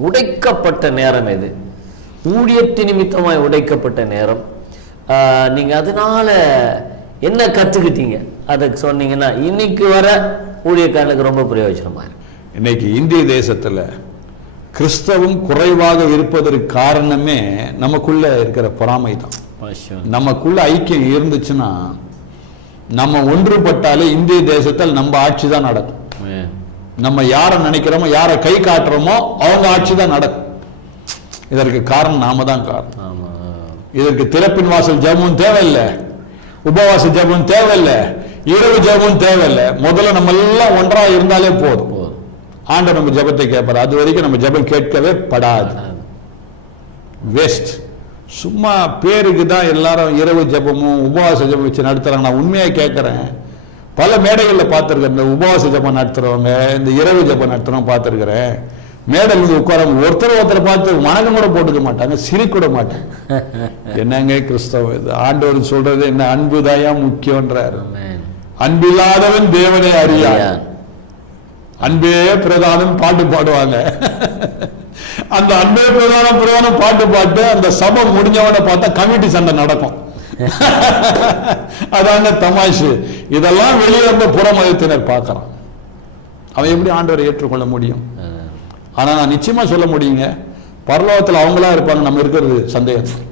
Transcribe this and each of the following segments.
உடைக்கப்பட்ட நேரம் இது. ஊழியத்து நிமித்தமாய் உடைக்கப்பட்ட நேரம். ஆஹ், நீங்க அதனால என்ன கத்துக்கிட்டீங்க? அதை சொன்னீங்கன்னா இன்னைக்கு வர ஊழியக்காரனுக்கு ரொம்ப பிரயோஜனமா இருக்கு. இன்னைக்கு இந்திய தேசத்துல கிறிஸ்தவம் குறைவாக இருப்பதற்கு காரணமே நமக்குள்ள இருக்கிற பொறாமை தான். நமக்குள்ள ஐக்கியம் இருந்துச்சுன்னா நம்ம ஒன்றுபட்டாலே இந்திய தேசத்தில் நம்ம ஆட்சி தான் நடக்கும். நம்ம யாரை நினைக்கிறோமோ யாரை கை காட்டுறோமோ அவங்க ஆட்சி தான் நடக்கும். இதற்கு காரணம் நாம தான் காரணம். இதற்கு திறப்பின் வாசல் ஜெபமும் தேவையில்லை. உபவாச ஜெபம் தேவையில்லை. இரவு ஜெபமும் தேவையில்லை. முதல்ல நம்ம எல்லாம் ஒன்றா இருந்தாலே போதும். போதும். ஆண்டவர் நம்ம ஜெபத்தை கேட்பார். அது வரைக்கும் நம்ம ஜெபம் கேட்கவே படாது. வேஸ்ட் சும்மா பேருக்கு தான் எல்லாரும் இரவு ஜெபமும் உபவாச ஜெபம் வச்சு நடத்துறாங்க. நான் உண்மையா கேட்குறேன். பல மேடைகளில் பார்த்துருக்கேன். இந்த உபவாச ஜெபம் நடத்துறவங்க இந்த இரவு ஜெபம் நடத்துறவங்க பார்த்துருக்கிறேன். மேடையில் வந்து உட்காரவங்க ஒருத்தர் ஒருத்தர் பார்த்து வணக்கம் கூட போட்டுக்க மாட்டாங்க சிரிக்கூட மாட்டாங்க. என்னங்க கிறிஸ்தவம் இது? ஆண்டவர் சொல்றது என்ன? அன்புதாயா முக்கியன்றாரு Amen. அன்பில்லாதவன் தேவனை அறியான் அன்பே பிரதானம் பாட்டு பாடுவாங்க. அந்த அன்பே பிரதானம் பிரதானம் பாட்டு பாட்டு அந்த சபை முடிஞ்சவனை பார்த்தா கமிட்டி சண்டை நடக்கும். அதாங்க தமாஷு. இதெல்லாம் வெளியே வந்த புறமதத்தினர் பார்க்கறான். அவன் எப்படி ஆண்டவரை ஏற்றுக்கொள்ள முடியும்? ஆனா நான் நிச்சயமா சொல்ல முடியுங்க. பரலோகத்துல அவங்களா இருப்பாங்க நம்ம இருக்கிறது சந்தேகம்.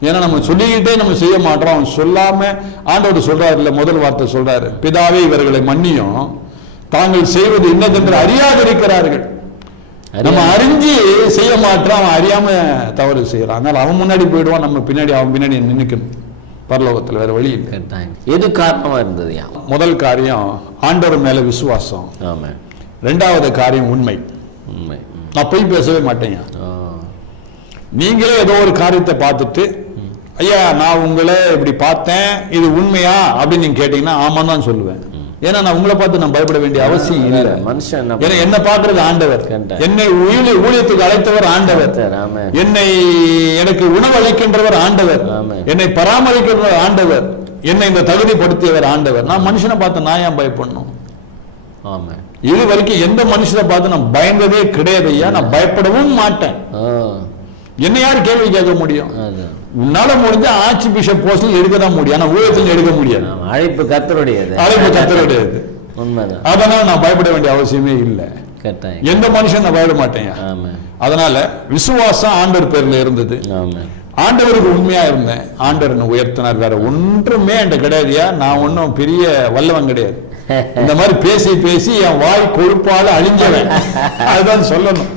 ஏன்னா நம்ம சொல்லிக்கிட்டே நம்ம செய்ய மாட்டோம். அவன் சொல்லாம ஆண்டவர் சொல்றாரு இல்ல முதல் வார்த்தை சொல்றாரு. பிதாவே இவர்களை மன்னியும். தாங்கள் செய்வது இன்னதென்று அறியாதிருக்கிறார்கள். நம்ம அறிஞ்சு செய்ய மாட்டோம் அவன் அறியாம தவறு செய்யறான். அதனால அவன் முன்னாடி போயிடுவான் நம்ம பின்னாடி அவன் பின்னாடி நின்னுக்கணும். பரலோகத்துல வேற வழி இல்லை. எது காரணமா இருந்தது முதல் காரியம் ஆண்டவர் மேல விசுவாசம். ஆமா. ரெண்டாவது காரியம் உண்மை. உண்மை. நான் பொய் பேசவே மாட்டேங்க. நீங்களே ஏதோ ஒரு காரியத்தை பார்த்துட்டு ஐயா நான் உங்களை இப்படி பார்த்தேன் இது உண்மையா? அப்படின்னு நீங்க கேட்டீங்கன்னா ஆமான்னு தான் சொல்லுவேன். ஏன்னா நான் உங்களை பார்த்து நான் பயப்பட வேண்டிய அவசியம் இல்லை. மனுஷன் என்ன ஏன்னா என்ன பார்க்கறது ஆண்டவர். என்னை ஊழிய ஊழியத்துக்கு அழைத்தவர் ஆண்டவர். என்னை எனக்கு உணவு அளிக்கின்றவர் ஆண்டவர். என்னை பராமரிக்கிறவர் ஆண்டவர். என்னை இந்த தகுதிப்படுத்தியவர் ஆண்டவர். நான் மனுஷனை பார்த்து நான் ஏன் பயப்படணும்? ஆமா இது வரைக்கும் எந்த மனுஷனை பார்த்து நான் பயந்ததே கிடையாது ஐயா. நான் பயப்படவும் மாட்டேன். என்ன யார் கேள்வி கேட்க முடியும்? உன்னால முடிஞ்ச ஆட்சி பிஷப் போஸ்டில் எடுக்க தான் முடியும். ஆனா ஊழியத்தில் எடுக்க முடியாது. அழைப்பு கத்தருடையது. அழைப்பு கத்தருடையது. உண்மைதான். அதனால நான் பயப்பட வேண்டிய அவசியமே இல்லை. எந்த மனுஷன் நான் பயப்பட மாட்டேன். அதனால விசுவாசம் ஆண்டவர் பேர்ல இருந்தது. ஆண்டவருக்கு உண்மையா இருந்தேன். ஆண்டவர் என்னை உயர்த்தினார். வேற ஒன்றுமே என்கிட்ட கிடையாதுயா நான் ஒன்றும் பெரிய வல்லவன் கிடையாது. இந்த மாதிரி பேசி பேசி என் வாய் கொழுப்பால அழிஞ்சவன். அதுதான் சொல்லணும்.